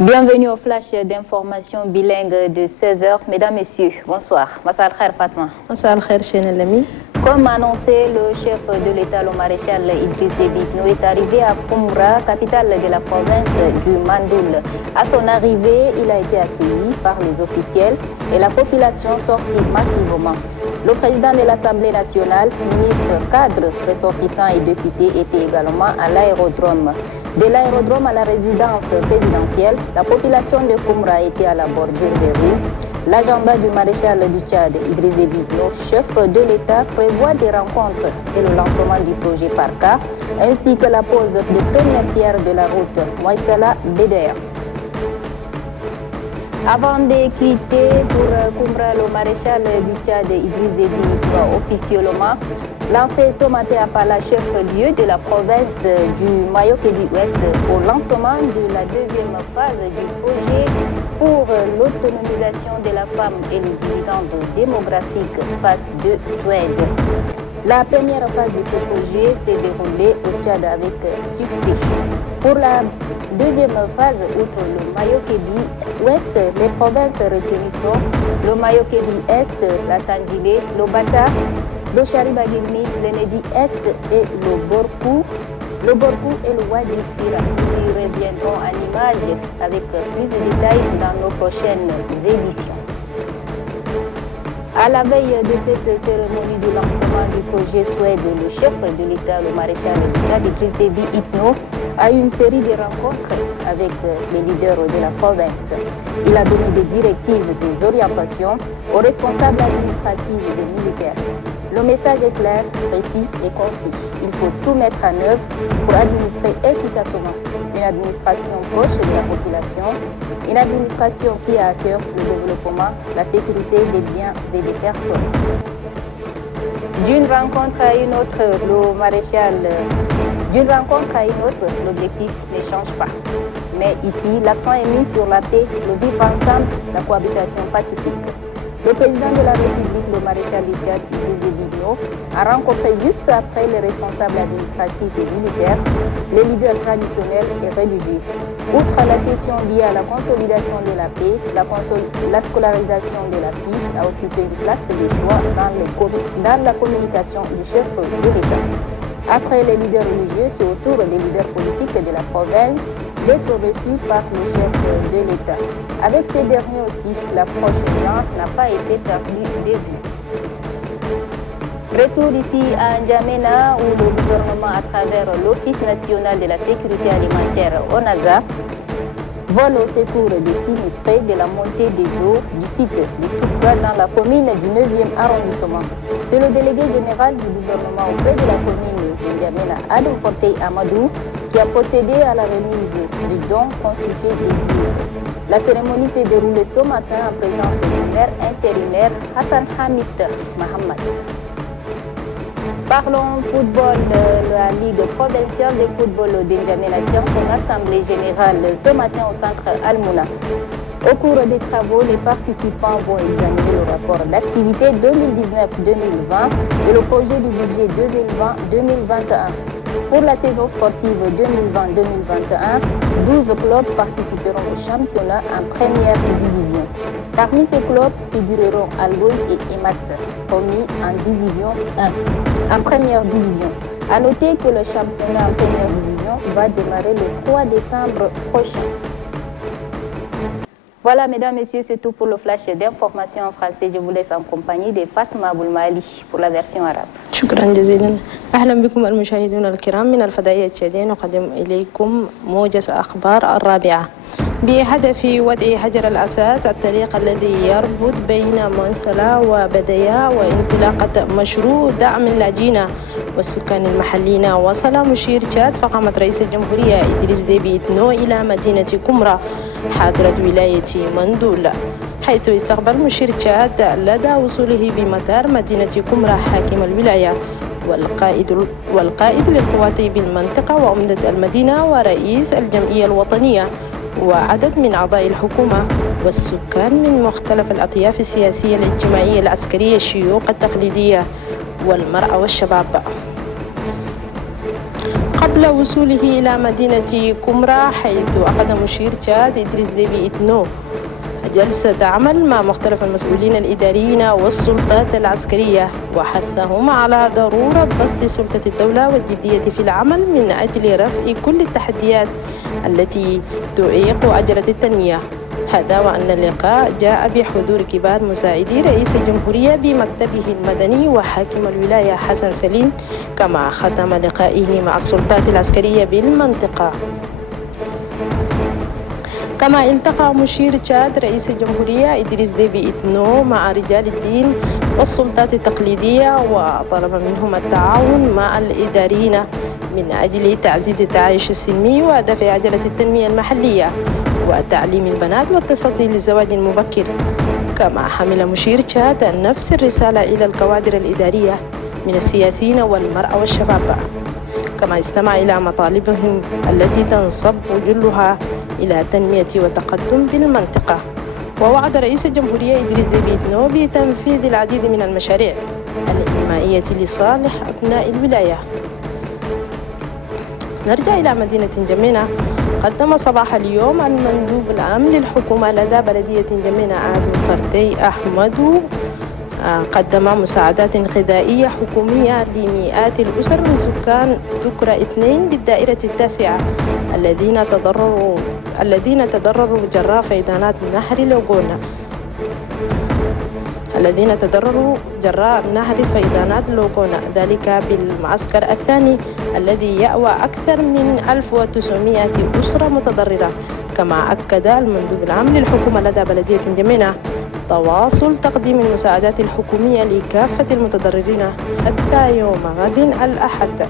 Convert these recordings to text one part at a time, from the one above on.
Bienvenue au flash d'information bilingue de 16h. Mesdames, Messieurs, bonsoir. Massa al-Khair Fatma. Massa al-Khair Chénelami. Comme annoncé, le chef de l'État, le maréchal Idriss Déby Itno, est arrivé à Koumra, capitale de la province du Mandoul. À son arrivée, il a été accueilli par les officiels et la population sortie massivement. Le président de l'Assemblée nationale, ministres, cadres, ressortissants et députés étaient également à l'aérodrome. De l'aérodrome à la résidence présidentielle, la population de Koumra était à la bordure des rues. L'agenda du maréchal du Tchad, Idriss Déby Itno, chef de l'État, prévoit des rencontres et le lancement du projet Parka, ainsi que la pose des premières pierres de la route Moissala-Bédéa. Avant de quitter pour Koumra, le maréchal du Tchad, Idriss Déby Itno, officiellement lancé ce matin à Pala, chef-lieu de la province du Mayo-Kébi-Ouest, au lancement de la deuxième phase du projet pour l'autonomisation de la femme et le dividende démographique phase de Suède. La première phase de ce projet s'est déroulée au Tchad avec succès. Pour la deuxième phase, outre le Mayo-Kébi-Ouest, les provinces retenues sont le Mayo-Kébi-Est, la Tandjilé, le Bata, le Chariba-Guilmi, le Nedi-Est et le Borkou. Le Borkou et le Wadi Sira qui reviendront à l'image avec plus de détails dans nos prochaines éditions. À la veille de cette cérémonie de lancement du projet Suède, le chef de l'État, le maréchal du Tchad, Idriss Déby Itno, a eu une série de rencontres avec les leaders de la province. Il a donné des directives et des orientations aux responsables administratifs et des militaires. Le message est clair, précis et concis. Il faut tout mettre en œuvre pour administrer efficacement. Une administration proche de la population, une administration qui a à cœur le développement, la sécurité des biens et des personnes. D'une rencontre à une autre, l'objectif ne change pas. Mais ici, l'accent est mis sur la paix, le vivre ensemble, la cohabitation pacifique. Le président de la République, le maréchal du Tchad, Idriss Déby Itno, a rencontré juste après les responsables administratifs et militaires, les leaders traditionnels et religieux. Outre la question liée à la consolidation de la paix, la scolarisation de la fille a occupé une place de choix dans la communication du chef de l'État. Après les leaders religieux, c'est au tour des leaders politiques de la province d'être reçus par le chef de l'État. Avec ces derniers aussi, l'approche genre n'a pas été perdue de vue. Retour ici à N'Djamena où le gouvernement, à travers l'Office national de la sécurité alimentaire ONASA, vole au secours des sinistrés de la montée des eaux du site de Toukra dans la commune du 9e arrondissement. C'est le délégué général du gouvernement auprès de la commune de N'Djamena, Adam Fortey Amadou, qui a procédé à la remise du don constitué des livres. La cérémonie s'est déroulée ce matin en présence du maire intérimaire Hassan Hamid Mohamed. Parlons football. La Ligue provinciale de football de N'Djamena tient son assemblée générale ce matin au centre Al-Mouna. Au cours des travaux, les participants vont examiner le rapport d'activité 2019-2020 et le projet du budget 2020-2021. Pour la saison sportive 2020-2021, 12 clubs participeront au championnat en première division. Parmi ces clubs figureront Algoy et Emat, promis en division 1, en première division. A noter que le championnat en première division va démarrer le 3 décembre prochain. Voilà, mesdames, messieurs, c'est tout pour le flash d'information en français. Je vous laisse en compagnie de Fatma Boulmali pour la version arabe. شكرا جزيلا. أهلا بكم المشاهدون الكرام من الفضائية التشادية. نقدم إليكم موجز أخبار الرابعة بهدف وضع حجر الأساس الطريق الذي يربط بين موصلا وبديا وانطلاقة مشروع دعم اللاجئين والسكان المحليين. وصل مشير تشاد فخامة رئيس الجمهورية إدريس ديبي إتنو إلى مدينة كومرا حاضرة ولاية مندول، حيث استقبل مشير تشاد لدى وصوله بمطار مدينة كومرا حاكم الولاية والقائد للقوات بالمنطقة وعمدة المدينة ورئيس الجمعية الوطنية وعدد من أعضاء الحكومة والسكان من مختلف الأطياف السياسية الاجتماعية العسكرية الشيوخ التقليدية والمرأة والشباب. قبل وصوله إلى مدينة كومرا، حيث عقد مشير تشاد إدريس ديبي إتنو جلسة عمل مع مختلف المسؤولين الإداريين والسلطات العسكرية، وحثهم على ضرورة بسط سلطة الدولة والجدية في العمل من أجل رفع كل التحديات التي تعيق عجلة التنمية. هذا وأن اللقاء جاء بحضور كبار مساعدي رئيس الجمهورية بمكتبه المدني وحاكم الولاية حسن سليم، كما ختم لقائه مع السلطات العسكرية بالمنطقة. كما التقى مشير تشاد رئيس الجمهورية إدريس ديبي إتنو مع رجال الدين والسلطات التقليدية، وطلب منهم التعاون مع الإداريين من أجل تعزيز التعايش السلمي ودفع عجلة التنمية المحلية وتعليم البنات والتصدي للزواج المبكر. كما حمل مشير تشاد نفس الرسالة إلى الكوادر الإدارية من السياسيين والمرأة والشباب، كما استمع إلى مطالبهم التي تنصب جلها إلى تنمية وتقدم بالمنطقة. ووعد رئيس الجمهورية إدريس ديبي إتنو بتنفيذ العديد من المشاريع الإنمائية لصالح أبناء الولاية. نرجع إلى مدينة جمينة. قدم صباح اليوم المندوب العام للحكومة لدى بلدية جمينة آدم فرتي أحمد قدم مساعدات غذائية حكومية لمئات الأسر من سكان ذكرى 2 بالدائرة التاسعة الذين تضرروا جراء فيضانات نهر لوغونا، ذلك بالمعسكر الثاني الذي يأوى أكثر من 1900 أسرة متضررة. كما أكد المندوب العام للحكومة لدى بلدية جمينة تواصل تقديم المساعدات الحكومية لكافة المتضررين حتى يوم غد الأحد.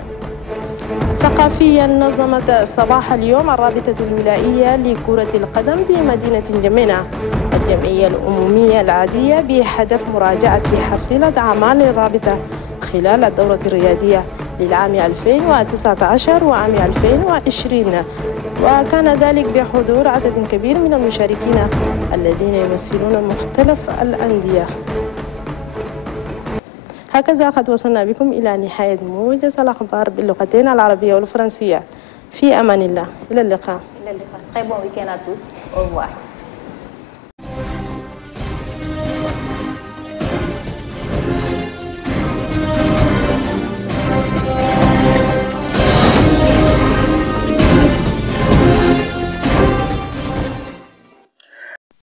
ثقافيا، نظمت صباح اليوم الرابطة الولائية لكرة القدم بمدينة جمينة الجمعية العمومية العادية بهدف مراجعة حصيلة أعمال الرابطة خلال الدورة الرياضية للعام 2019 وعام 2020، وكان ذلك بحضور عدد كبير من المشاركين الذين يمثلون مختلف الأندية. هكذا قد وصلنا بكم إلى نهاية موجز الأخبار باللغتين العربية والفرنسية. في أمان الله، إلى اللقاء. Très bon week-end à tous. Au revoir.